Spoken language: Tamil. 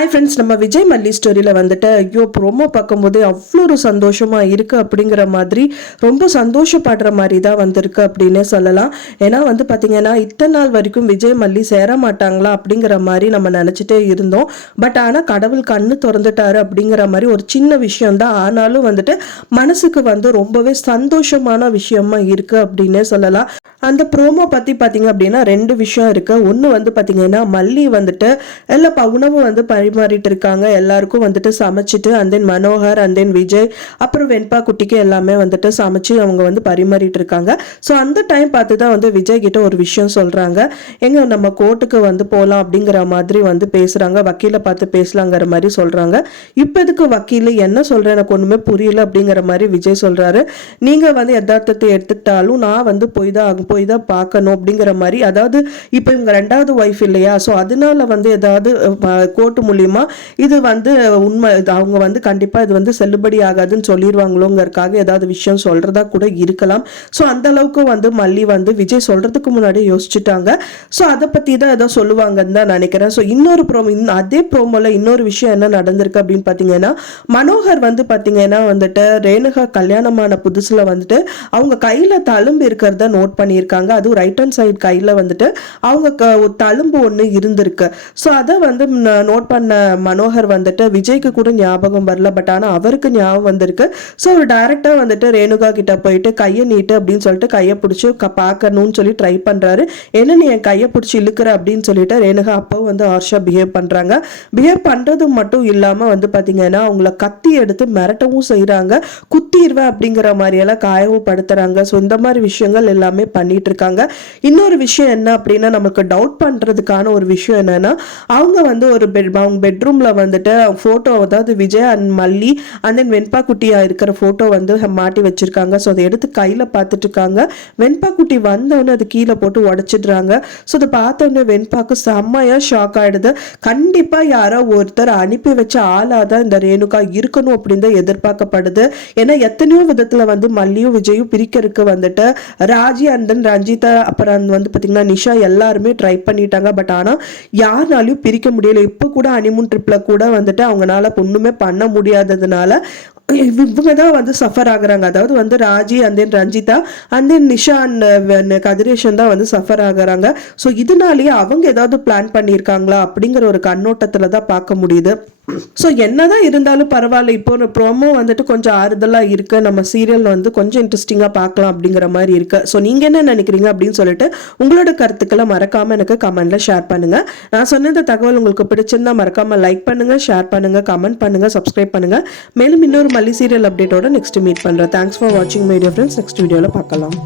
ஹாய் ஃப்ரெண்ட்ஸ், நம்ம விஜய் மல்லி ஸ்டோரியில் வந்துட்டு ஐயோ ப்ரோமோ பார்க்கும்போது அவ்வளோ ஒரு சந்தோஷமாக இருக்குது அப்படிங்கிற மாதிரி ரொம்ப சந்தோஷப்படுற மாதிரி தான் வந்திருக்கு அப்படின்னே சொல்லலாம். ஏன்னா வந்து பார்த்திங்கன்னா இத்தனை நாள் வரைக்கும் விஜய் மல்லி சேர மாட்டாங்களா அப்படிங்கிற மாதிரி நம்ம நினச்சிட்டே இருந்தோம். பட் ஆனால் கடவுள் கண்ணு திறந்துட்டாரு அப்படிங்கிற மாதிரி ஒரு சின்ன விஷயம்தான். ஆனாலும் வந்துட்டு மனசுக்கு வந்து ரொம்பவே சந்தோஷமான விஷயமா இருக்குது அப்படின்னே சொல்லலாம். அந்த ப்ரோமோ பற்றி பார்த்தீங்க அப்படின்னா ரெண்டு விஷயம் இருக்குது. ஒன்று வந்து பார்த்திங்கன்னா மல்லி வந்துட்டு எல்லா உணவு வந்து பரிமாறிட்டு இருக்காங்க, எல்லாருக்கும் வந்துட்டு சமைச்சிட்டு and then Manohar and then Vijay அப்புறம் வெண்பா குட்டிக்கு எல்லாமே வந்துட்டு சமைச்சு அவங்க வந்து பரிமாறிட்டு இருக்காங்க. ஸோ அந்த டைம் பார்த்து தான் வந்து விஜய் கிட்ட ஒரு விஷயம் சொல்கிறாங்க. எங்க நம்ம கோர்ட்டுக்கு வந்து போகலாம் அப்படிங்கிற மாதிரி வந்து பேசுகிறாங்க, வக்கீலை பார்த்து பேசலாங்கிற மாதிரி சொல்கிறாங்க. இப்போ இதுக்கு வக்கீல் என்ன சொல்கிறேன் எனக்கு ஒன்றுமே புரியல அப்படிங்கிற மாதிரி விஜய் சொல்கிறாரு. நீங்கள் வந்து யதார்த்தத்தை எடுத்துக்கிட்டாலும் நான் வந்து போய் தான் பார்க்கணும் அப்படிங்கிற மாதிரி. அதாவது இப்போ இவங்க ரெண்டாவது ஒய்ஃப் இல்லையா, ஸோ அதனால வந்து ஏதாவது கோர்ட்டு மூலியமா இது வந்து உண்மை அவங்க வந்து கண்டிப்பாக இது வந்து செல்லுபடி ஆகாதுன்னு சொல்லிடுவாங்களோங்கிறதுக்காக ஏதாவது விஷயம் சொல்றதா கூட இருக்கலாம். ஸோ அந்த அளவுக்கு வந்து மல்லி வந்து விஜய் சொல்றதுக்கு முன்னாடி யோசிச்சுட்டாங்க. ஸோ அதை பற்றி தான் ஏதோ சொல்லுவாங்கன்னு தான் நினைக்கிறேன். ஸோ இன்னொரு அதே ப்ரோமோல இன்னொரு விஷயம் என்ன நடந்திருக்கு அப்படின்னு பார்த்தீங்கன்னா, மனோகர் வந்து பார்த்தீங்கன்னா வந்துட்டு ரேணுகா கல்யாணமான புதுசுல வந்துட்டு அவங்க கையில தழும்பு இருக்கிறத நோட் பண்ணியிருக்காங்க. அதுவும் ரைட் ஹேண்ட் சைடு கையில வந்துட்டு அவங்க தழும்பு ஒன்று இருந்திருக்கு. ஸோ அதை வந்து நோட் பண்ண மனோகர் வந்துட்டு விஜய்க்கு கூட ஞாபகம் வரல, பட் ஆனால் அவருக்கு ஞாபகம் வந்திருக்கு. ஸோ அவர் டைரக்டா வந்துட்டு ரேணுகா கிட்ட போயிட்டு கையை நீட்டு அப்படின்னு சொல்லிட்டு கையை பிடிச்சி பார்க்கணும்னு சொல்லி ட்ரை பண்றாரு. என்ன நீ என் கையை பிடிச்சி இழுக்கிற அப்படின்னு சொல்லிட்டு ரேணுகா அப்போ வந்து ஹார்ஷா பிஹேவ் பண்றாங்க. பிஹேவ் பண்றது மட்டும் இல்லாம வந்து பாத்தீங்கன்னா அவங்கள கத்தி எடுத்து மிரட்டவும் செய்யறாங்க, குத்திடுவேன் அப்படிங்கிற மாதிரி எல்லாம் காயவும் படுத்துறாங்க. ஸோ இந்த மாதிரி விஷயங்கள் எல்லாமே பண்ணிட்டு இருக்காங்க. இன்னொரு விஷயம் என்ன அப்படின்னா, நமக்கு டவுட் பண்றதுக்கான ஒரு விஷயம் என்னன்னா, அவங்க வந்து ஒரு அவங்க பெட்ரூம்ல வந்துட்டு போட்டோ, அதாவது விஜய் அண்ட் மல்லி அண்ட் தென் வெண்பா குட்டியா இருக்கிற போட்டோ வந்து மாட்டி வச்சிருக்காங்க. ஸோ அதை எடுத்து கையில பார்த்துட்டு இருக்காங்க. வெண்பா குட்டி வந்தவொடனே அது கீழே போட்டு உடைச்சிடுறாங்க. ஸோ அதை பார்த்தோன்னே வெண்பாக்கு செம்மையா ஷாக் ஆயிடுது. கண்டிப்பா யாரோ ஒருத்தர் அனுப்பி வச்ச ஆளாதான் இந்த ரேணுகா இருக்கணும் அப்படின்னு தான் எதிர்பார்க்கப்படுது. ஏன்னா எத்தனையோ விதத்துல வந்து மல்லியும் விஜயும் பிரிக்கிறதுக்கு வந்துட்டு ராஜி அண்ட் தென் ரஞ்சிதா அப்புறம் வந்து பாத்தீங்கன்னா நிஷா எல்லாருமே ட்ரை பண்ணிட்டாங்க. பட் ஆனா யாருனாலையும் பிரிக்க முடியல. இப்போ கூட ஹனிமூன் ட்ரிப்ல கூட வந்துட்டு அவங்களால ஒண்ணுமே பண்ண முடியாததுனால இவங்க தான் வந்து சஃபர் ஆகுறாங்க. அதாவது வந்து Raji and then Ranjitha and then Nisha and Kathiresan தான் வந்து சஃபர் ஆகுறாங்க. ஸோ இதனாலேயே அவங்க ஏதாவது பிளான் பண்ணியிருக்காங்களா அப்படிங்கிற ஒரு கண்ணோட்டத்துல தான் பார்க்க முடியுது. ஸோ என்னதான் இருந்தாலும் பரவாயில்ல, இப்போ ஒரு ப்ரோமோ வந்துட்டு கொஞ்சம் ஆறுதலாக இருக்கு, நம்ம சீரியல் வந்து கொஞ்சம் இன்ட்ரெஸ்டிங்காக பார்க்கலாம் அப்படிங்கிற மாதிரி இருக்கு. ஸோ நீங்க என்ன நினைக்கிறீங்க அப்படின்னு சொல்லிட்டு உங்களோட கருத்துக்களை மறக்காம எனக்கு கமெண்ட்ல ஷேர் பண்ணுங்க. நான் சொன்ன இந்த தகவல் உங்களுக்கு பிடிச்சிருந்தா மறக்காம லைக் பண்ணுங்க, ஷேர் பண்ணுங்க, கமெண்ட் பண்ணுங்க, சப்ஸ்கிரைப் பண்ணுங்க. மேலும் இன்னொரு மல்லி சீரியல் அப்டேட்டோட நெக்ஸ்ட் மீட் பண்றேன். தேங்க்ஸ் ஃபார் வாட்சிங் மை டியர் ஃப்ரெண்ட்ஸ். நெக்ஸ்ட் வீடியோல பார்க்கலாம்.